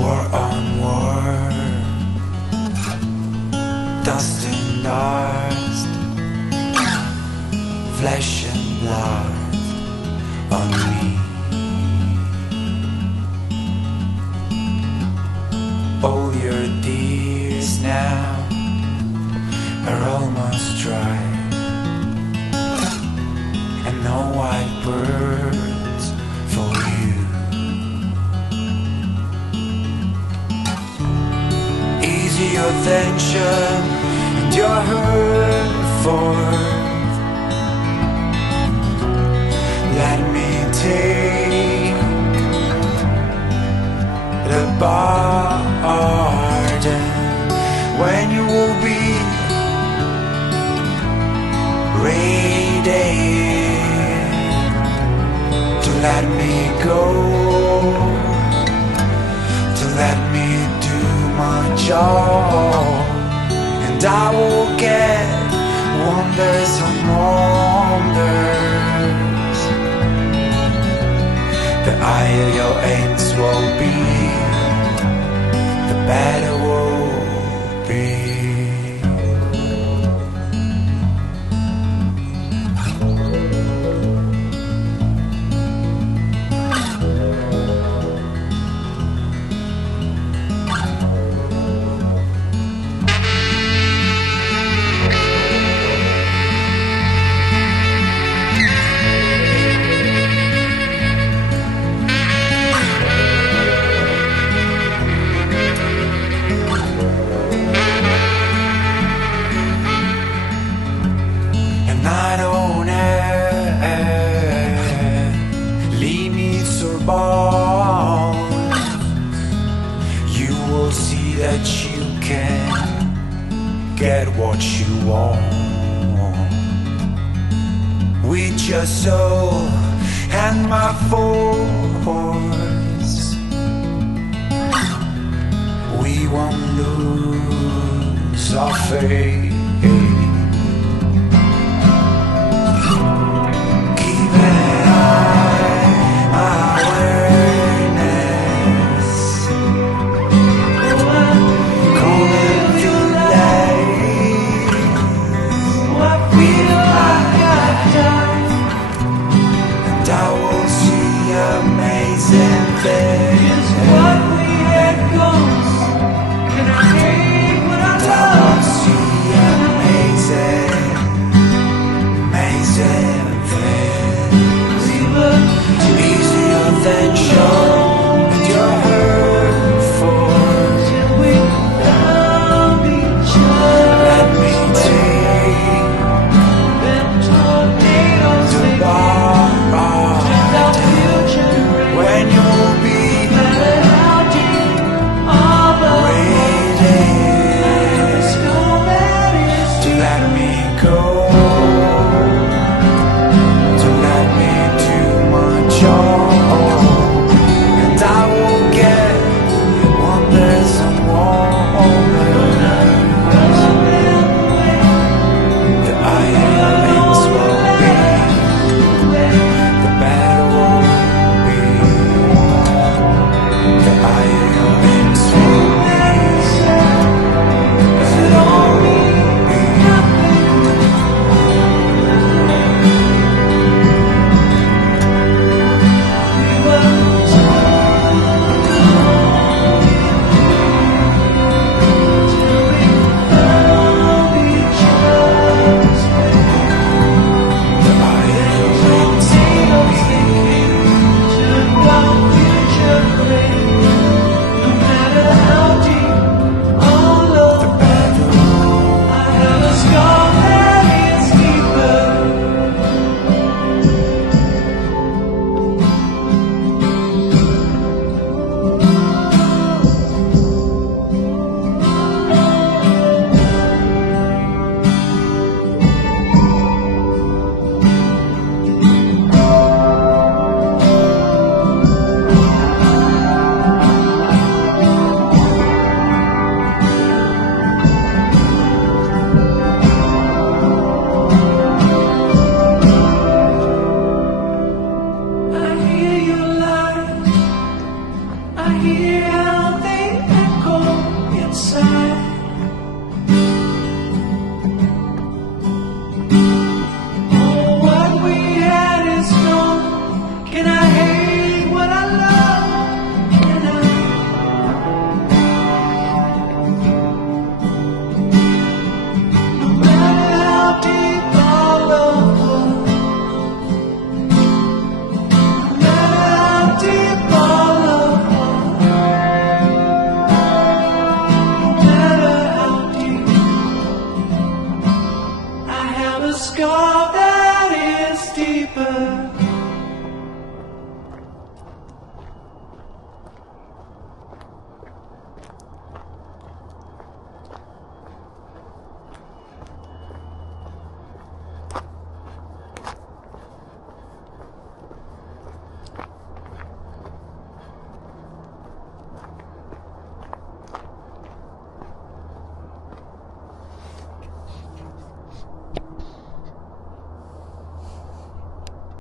War on war, dust and dust, flesh and blood on me. All your tears now are almost dry, and no white birds for you. Easy your tension and your hurt forth. Let me take the burden when you will be ready to let me go, to let me do my job, and I will get wonders on wonders. The higher your aims will be, the better will be. You will see that you can get what you want with your soul and my force. We won't lose our faith. I hear